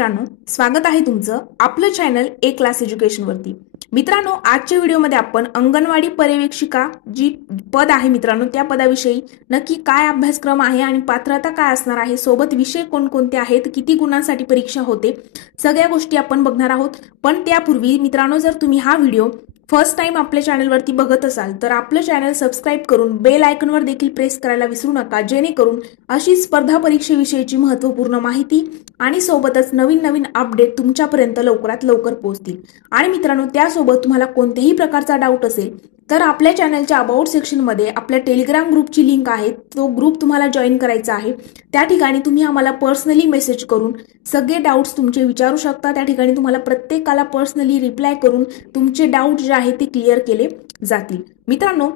मित्रांनो, स्वागत आहे तुमचं आपलं चॅनल ए क्लास एज्युकेशन वरती। मित्रांनो, आजच्या व्हिडिओमध्ये आपण अंगणवाडी पर्यवेक्षिका जी पद आहे मित्रांनो, त्या पदाविषयी नक्की काय अभ्यासक्रम आहे आणि पात्रता काय असणार आहे, सोबत विषय कोणकोणते आहेत, किती गुणांसाठी परीक्षा होते, सगळ्या गोष्टी आपण बघणार आहोत। पण त्यापूर्वी मित्रांनो, जर तुम्ही हा व्हिडिओ फर्स्ट टाइम आपल्या चॅनलवरती बघत असाल तर आपलं चॅनल सबस्क्राइब करून बेल आयकॉनवर देखील प्रेस करायला विसरू नका, जेणेकरून अशी स्पर्धा परीक्षेविषयीची महत्त्वपूर्ण माहिती आणि सोबतच नवीन नवीन अपडेट तुमच्यापर्यंत लवकरात लवकर पोहोचतील। आणि मित्रांनो, त्यासोबत तुम्हाला कोणत्याही प्रकारचा डाऊट असेल तर आपल्या चॅनलच्या अबाउट सेक्शन मध्ये आपल्या टेलिग्राम ग्रुपची लिंक आहे, तो ग्रुप तुम्हाला जॉईन करायचा आहे। त्या ठिकाणी तुम्ही आम्हाला पर्सनली मेसेज करून सगळे डाऊट्स तुमचे विचारू शकता। त्या ठिकाणी तुम्हाला प्रत्येकाला पर्सनली रिप्लाय करून तुमचे डाऊट जे आहेत ते क्लिअर केले जातील। मित्रांनो,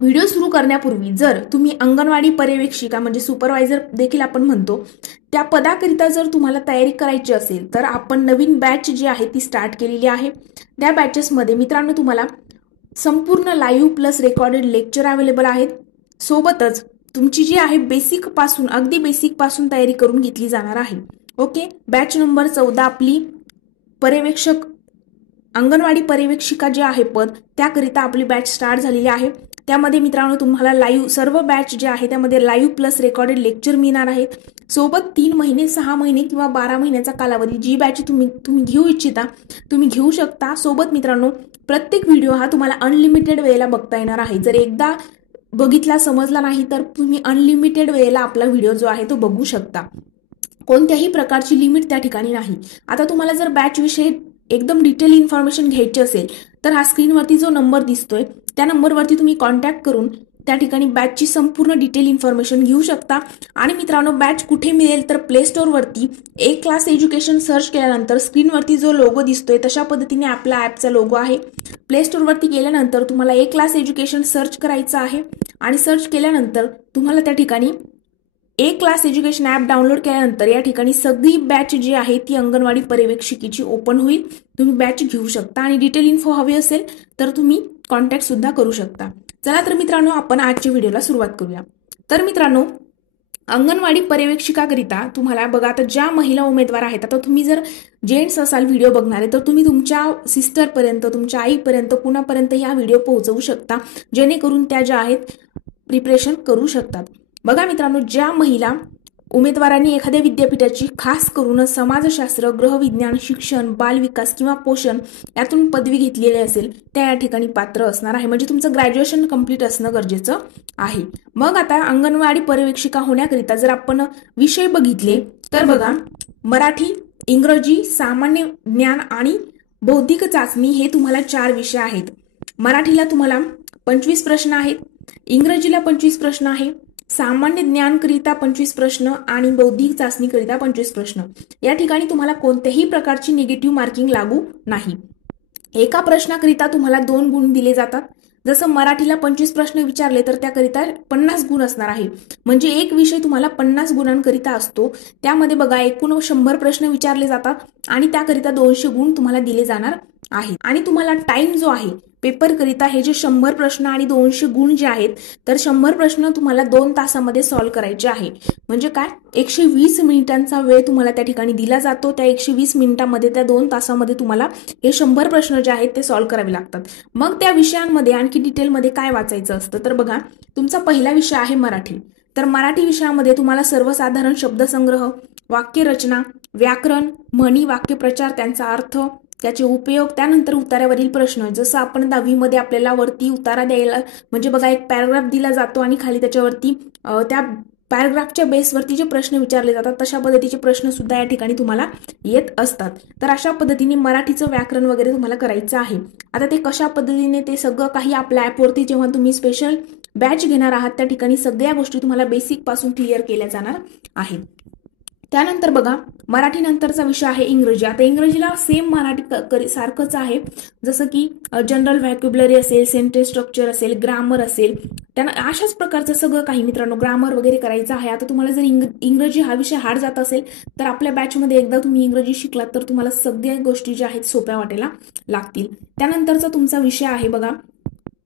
व्हिडिओ सुरू करण्यापूर्वी जर तुम्ही अंगणवाडी पर्यवेक्षिका म्हणजे सुपरवायझर देखील आपण म्हणतो, त्या पदाकरिता जर तुम्हाला तयारी करायची असेल तर आपण नवीन बॅच जी आहे ती स्टार्ट केलेली आहे। त्या बॅचेसमध्ये मित्रांनो तुम्हाला संपूर्ण live plus recorded lecture available आहेत। सोबतच तुमची जी आहे बेसिक पासून अगदी बेसिक पासून तयारी करून घेतली जाणार आहे। ओके, बॅच नंबर 14 आपली पर्यवेक्षक अंगणवाडी पर्यवेक्षिका जे आहे पद त्याकरिता आपली बॅच स्टार्ट झालेली आहे। त्यामध्ये मित्रांनो तुम्हाला लाईव्ह सर्व बॅच जे आहे त्यामध्ये लाईव्ह प्लस रेकॉर्डेड लेक्चर मिळणार आहेत। सोबत 3 महिने 6 महिने किंवा 12 महिन्याचा कालावधी जी बॅच तुम्ही घेऊ इच्छिता तुम्ही घेऊ शकता। सोबत मित्रांनो, प्रत्येक व्हिडिओ हा तुम्हाला अनलिमिटेड वेळेला बघता येणार आहे। जर एकदा बघितला समजला नाही तर तुम्ही अनलिमिटेड वेळेला आपला व्हिडिओ जो आहे तो बघू शकता, कोणत्याही प्रकारची लिमिट त्या ठिकाणी नाही। आता तुम्हाला जर बॅच विषयी एकदम डिटेल इन्फॉर्मेशन घ्यायची असेल तर हा स्क्रीनवरती जो नंबर दिसतोय त्या नंबरवरती तुम्ही कॉन्टॅक्ट करून त्या ठिकाणी बॅचची संपूर्ण डिटेल इन्फॉर्मेशन घेऊ शकता। आणि मित्रांनो, बॅच कुठे मिळेल तर प्ले स्टोर वरती ए क्लास एज्युकेशन सर्च केल्यानंतर स्क्रीनवरती जो लोगो दिसतोय तशा पद्धतीने आपला ऍपचा लोगो आहे। प्ले स्टोर वरती गेल्यानंतर तुम्हाला ए क्लास एज्युकेशन सर्च करायचं आहे आणि सर्च केल्यानंतर तुम्हाला त्या ठिकाणी ए क्लास एज्युकेशन ऍप डाउनलोड केल्यानंतर या ठिकाणी सगळी बॅच जी आहे ती अंगणवाडी पर्यवेक्षिकेची ओपन होईल। तुम्ही बॅच घेऊ शकता आणि डिटेल इन्फो हवी असेल तर तुम्ही कॉन्टॅक्ट सुद्धा करू शकता। चला तर मित्रांनो, आपण आजच्या व्हिडिओला सुरुवात करूया। तर मित्रांनो, अंगणवाडी पर्यवेक्षिकाकरिता तुम्हाला बघा, आता ज्या महिला उमेदवार आहेत, आता तुम्ही जर जेंट्स असाल व्हिडिओ बघणारे तर तुम्ही तुमच्या सिस्टरपर्यंत तुमच्या आईपर्यंत कुणापर्यंत हा व्हिडिओ पोहोचवू शकता, जेणेकरून त्या ज्या आहेत प्रिपरेशन करू शकतात। बघा मित्रांनो, ज्या महिला उमेदवारांनी एखाद्या विद्यापीठाची खास करून समाजशास्त्र, गृहविज्ञान, शिक्षण, बालविकास किंवा पोषण यातून पदवी घेतलेली असेल त्या या ठिकाणी पात्र असणार आहे। म्हणजे तुमचं ग्रॅज्युएशन कंप्लीट असणं गरजेचं आहे। मग आता अंगणवाडी पर्यवेक्षिका होण्याकरिता जर आपण विषय बघितले तर बघा, मराठी, इंग्रजी, सामान्य ज्ञान आणि बौद्धिक चाचणी हे तुम्हाला 4 विषय आहेत। मराठीला तुम्हाला 25 प्रश्न आहेत, इंग्रजीला 25 प्रश्न आहे, सामान्य ज्ञानकरिता 25 प्रश्न आणि बौद्धिक चाचणीकरिता 25 प्रश्न। या ठिकाणी तुम्हाला कोणत्याही प्रकारची निगेटिव्ह मार्किंग लागू नाही। एका प्रश्नाकरिता तुम्हाला 2 गुण दिले जातात। जसं मराठीला 25 प्रश्न विचारले तर त्याकरिता 50 गुण असणार आहे, म्हणजे एक विषय तुम्हाला 50 गुणांकरिता असतो। त्यामध्ये बघा, एकूण 100 प्रश्न विचारले जातात आणि त्याकरिता 200 गुण तुम्हाला दिले जाणार आहेत। आणि तुम्हाला टाइम जो आहे पेपर करिता हे जे 100 प्रश्न आणि 200 गुण जे आहेत, तर 100 प्रश्न तुम्हाला 2 तासामध्ये सॉल्व्ह करायचे आहे। म्हणजे काय, 120 मिनिटांचा वेळ तुम्हाला त्या ठिकाणी दिला जातो। त्या 120 मिनिटांमध्ये त्या 2 तासामध्ये तुम्हाला हे 100 प्रश्न जे आहेत ते सॉल्व्ह करावे लागतात। मग त्या विषयांमध्ये आणखी डिटेलमध्ये काय वाचायचं असतं तर बघा, तुमचा पहिला विषय आहे मराठी। तर मराठी विषयामध्ये तुम्हाला सर्वसाधारण शब्दसंग्रह, वाक्यरचना, व्याकरण, म्हणी, वाक्यप्रचार, त्यांचा अर्थ, त्याचे उपयोग, त्यानंतर उतार्यावरील प्रश्न। जसं आपण 10वी मध्ये आपल्याला वरती उतारा द्यायला म्हणजे बघा एक पॅराग्राफ दिला जातो आणि खाली त्याच्यावरती त्या पॅराग्राफच्या बेसवरती जे प्रश्न विचारले जातात तशा पद्धतीचे प्रश्न सुद्धा या ठिकाणी तुम्हाला येत असतात। तर अशा पद्धतीने मराठीचं व्याकरण वगैरे तुम्हाला करायचं आहे। आता ते कशा पद्धतीने ते सगळं काही आपल्या ऍपवरती जेव्हा तुम्ही स्पेशल बॅच घेणार आहात त्या ठिकाणी सगळ्या गोष्टी तुम्हाला बेसिक पासून क्लिअर केल्या जाणार आहेत। त्यानंतर बघा, मराठी नंतरचा विषय आहे इंग्रजी। आता इंग्रजीला सेम मराठी सारखंच आहे, जसं की जनरल व्हॅक्युबलरी असेल, सेंटेन्स स्ट्रक्चर असेल, ग्रामर असेल, त्यांना अशाच प्रकारचं सगळं काही मित्रांनो ग्रामर वगैरे करायचं आहे। आता तुम्हाला जर इंग्रजी हा विषय हार्ड जात असेल तर आपल्या बॅचमध्ये एकदा तुम्ही इंग्रजी शिकलात तर तुम्हाला सगळ्या गोष्टी ज्या आहेत सोप्या वाटायला लागतील। त्यानंतरचा तुमचा विषय आहे बघा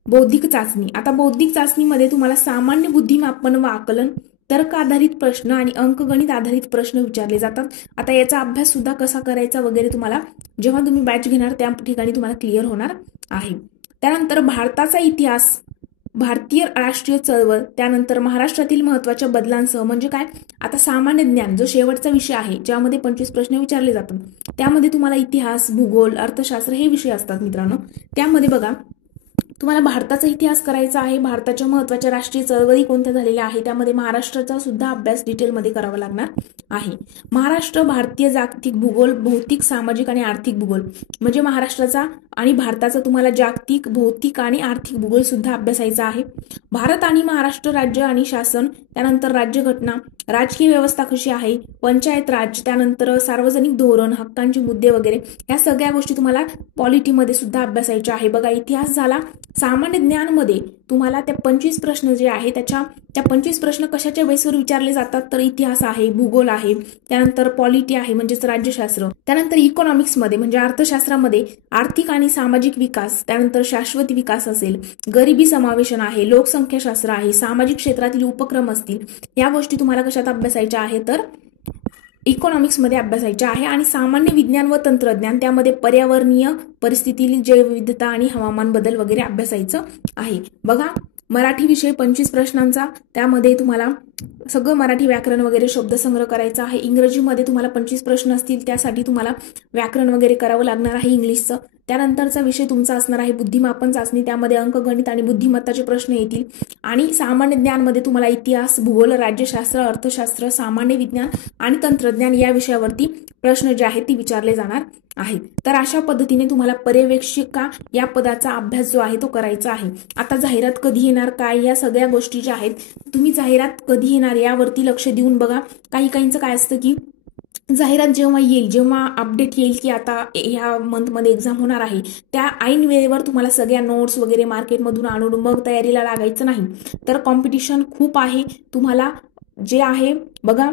बौद्धिक चाचणी। आता बौद्धिक चाचणीमध्ये तुम्हाला सामान्य बुद्धिमापन व आकलन, तर्क आधारित प्रश्न आणि अंकगणित आधारित प्रश्न विचारले जातात. आता याचा अभ्यास सुद्धा कसा करायचा वगैरे तुम्हाला जेव्हा तुम्ही बॅच घेणार त्या ठिकाणी तुम्हाला क्लिअर होणार आहे. त्यानंतर भारताचा इतिहास, भारतीय राष्ट्रीय चळवळ, त्यानंतर महाराष्ट्रातील महत्त्वाच्या बदलांसह म्हणजे काय, आता सामान्य ज्ञान जो शेवटचा विषय आहे ज्यामध्ये 25 प्रश्न विचारले जातात, त्यामध्ये तुम्हाला इतिहास, भूगोल, अर्थशास्त्र हे विषय असतात मित्रांनो. त्यामध्ये बघा तुम्हाला भारताचा इतिहास करायचा आहे, भारताच्या महत्त्वाच्या राष्ट्रीय चळवळी कोणत्या झालेल्या आहे, त्यामध्ये महाराष्ट्राचा सुद्धा अभ्यास डिटेलमध्ये करावा लागणार आहे. महाराष्ट्र, भारतीय जागतिक भूगोल, भौतिक, सामाजिक आणि आर्थिक भूगोल म्हणजे महाराष्ट्राचा आणि भारताचा तुम्हाला जागतिक, भौतिक आणि आर्थिक भूगोल सुद्धा अभ्यासायचा आहे. भारत आणि महाराष्ट्र राज्य आणि शासन, त्यानंतर राज्यघटना, राजकीय व्यवस्था कशी आहे, पंचायत राज, त्यानंतर सार्वजनिक धोरण, हक्कांचे मुद्दे वगैरे या सगळ्या गोष्टी तुम्हाला पॉलिटीमध्ये सुद्धा अभ्यासायच्या आहे. बघा इतिहास झाला. सामान्य ज्ञानमध्ये तुम्हाला त्या 25 प्रश्न जे आहे त्या 25 प्रश्न कशाच्या बेसवर विचारले जातात तर इतिहास आहे, भूगोल आहे, त्यानंतर पॉलिटी आहे म्हणजेच राज्यशास्त्र, त्यानंतर इकॉनॉमिक्समध्ये म्हणजे अर्थशास्त्रामध्ये आर्थिक आणि सामाजिक विकास, त्यानंतर शाश्वत विकास असेल, गरिबी समावेशन आहे, लोकसंख्याशास्त्र आहे, सामाजिक क्षेत्रातील उपक्रम असतील, या गोष्टी तुम्हाला कशात अभ्यासायच्या आहे तर इकॉनॉमिक्समध्ये अभ्यासायच्या आहे. आणि सामान्य विज्ञान व तंत्रज्ञान त्यामध्ये पर्यावरणीय परिस्थितीतील जैवविविधता आणि हवामान बदल वगैरे अभ्यासायचं आहे. बघा मराठी विषय 25 प्रश्नांचा, त्यामध्ये तुम्हाला सगळं मराठी व्याकरण वगैरे शब्दसंग्रह करायचा आहे. इंग्रजीमध्ये तुम्हाला 25 प्रश्न असतील, त्यासाठी तुम्हाला व्याकरण वगैरे करावं लागणार आहे इंग्लिशचं. त्यानंतरचा विषय तुमचा असणार आहे बुद्धिमापन चाचणी, त्यामध्ये अंकगणित आणि बुद्धिमत्ताचे प्रश्न येतील. आणि सामान्य ज्ञानमध्ये तुम्हाला इतिहास, भूगोल, राज्यशास्त्र, अर्थशास्त्र, सामान्य विज्ञान आणि तंत्रज्ञान या विषयावरती प्रश्न जे आहेत ते विचारले जाणार आहेत. तर अशा पद्धतीने तुम्हाला पर्यवेक्षिका या पदाचा अभ्यास जो आहे तो करायचा आहे. आता जाहिरात कधी येणार काय या सगळ्या गोष्टी ज्या आहेत तुम्ही जाहिरात कधी येणार यावरती लक्ष देऊन बघा. काहींचं काय असतं की जाहिरात जेव्हा येईल, जेव्हा अपडेट येईल की आता ह्या मंथमध्ये एक्झाम होणार आहे, त्या ऐन वेळेवर तुम्हाला सगळ्या नोट्स वगैरे मार्केटमधून आणून मग तयारीला लागायचं नाही. तर कॉम्पिटिशन खूप आहे. तुम्हाला जे आहे बघा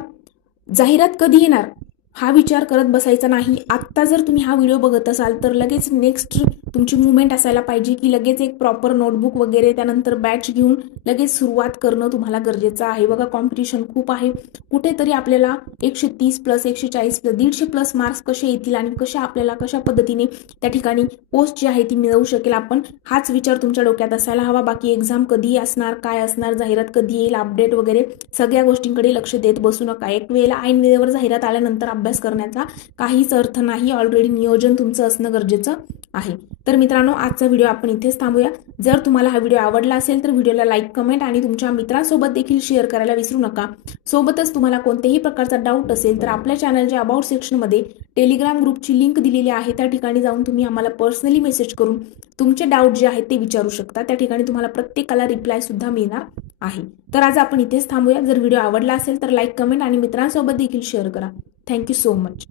जाहिरात कधी येणार हा विचार करत बसायचा नाही. आत्ता जर तुम्ही हा व्हिडिओ बघत असाल तर लगेच नेक्स्ट तुमची मुवमेंट असायला पाहिजे की लगेच एक प्रॉपर नोटबुक वगैरे त्यानंतर बॅच घेऊन लगेच सुरुवात करणं तुम्हाला गरजेचं आहे. बघा कॉम्पिटिशन खूप आहे. कुठेतरी आपल्याला 130 प्लस 140 प्लस 150 प्लस मार्क्स कसे येतील आणि कशा पद्धतीने त्या ठिकाणी पोस्ट जी आहे ती मिळवू शकेल आपण, हाच विचार तुमच्या डोक्यात असायला हवा. बाकी एक्झाम कधी असणार, काय असणार, जाहिरात कधी येईल, अपडेट वगैरे सगळ्या गोष्टींकडे लक्ष देत बसू नका. एक वेळेला ऐन वेळेवर जाहिरात आल्यानंतर अभ्यास करण्याचा काहीच अर्थ नाही. ऑलरेडी नियोजन तुमचं असणं गरजेचं आहे. तर मित्रांनो आजचा व्हिडिओ आपण इथेच थांबूया. जर तुम्हाला हा व्हिडिओ आवडला असेल तर व्हिडिओला लाईक, कमेंट आणि तुमच्या मित्रांसोबत देखील शेअर करायला विसरू नका. सोबतच तुम्हाला कोणत्याही प्रकारचा डाऊट असेल तर आपल्या चॅनलच्या अबाउट सेक्शनमध्ये टेलिग्राम ग्रुपची लिंक दिलेली आहे. त्या ठिकाणी जाऊन तुम्ही आम्हाला पर्सनली मेसेज करून तुमचे डाऊट जे आहेत ते विचारू शकता. त्या ठिकाणी तुम्हाला प्रत्येकाला रिप्लाय सुद्धा मिळणार आहे. तर आज आपण इथेच थांबूया. जर व्हिडिओ आवडला असेल तर लाईक, कमेंट आणि मित्रांसोबत देखील शेअर करा. Thank you so much.